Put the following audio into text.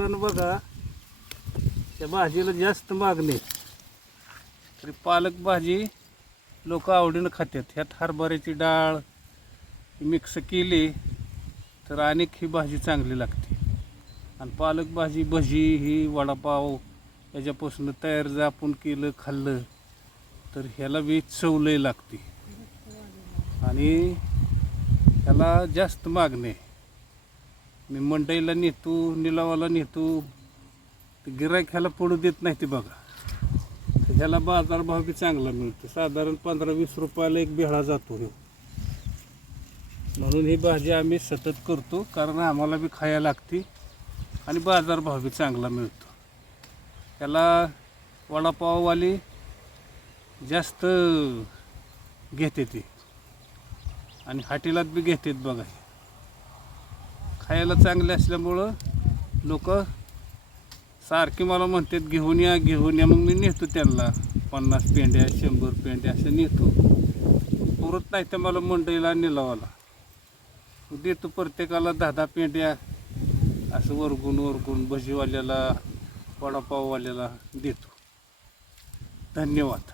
मित्रांनो बघा, त्या भाजीला जास्त मागणी आहे. तरी पालक भाजी लोक आवडीनं खातात. ह्यात हरभऱ्याची डाळ मिक्स केली तर अनेक ही भाजी चांगली लागते. आणि पालक भाजी, भजी ही वडापाव याच्यापासून तयार जर आपण केलं खाल्लं तर ह्याला बी चव लय लागते आणि ह्याला जास्त मागणी आहे. मी मंडईला नेतो, निलावाला नेतो, गिऱ्हाईक ह्याला पडू देत नाही. ते बघा, तर ह्याला बाजारभाव बी चांगला मिळतो. साधारण 15-20 रुपयाला एक बेळा जातो ह्यो. म्हणून ही भाजी आम्ही सतत करतो, कारण आम्हाला बी खायला लागते आणि बाजारभाव बी चांगला मिळतो. त्याला वडापाववाली जास्त घेते ती आणि हॉटेलात बी घेतात बघा. खायला चांगले असल्यामुळं लोक सारखे मला म्हणतात घेऊन या घेऊन या. मग मी नेतो त्यांना 50 पेंड्या 100 पेंड्या असं नेतो. पुरत नाही तर मला मंडईला निलावाला देतो. प्रत्येकाला 10-10 पेंड्या असं वरगून भजीवाल्याला वडापाववाल्याला देतो. धन्यवाद.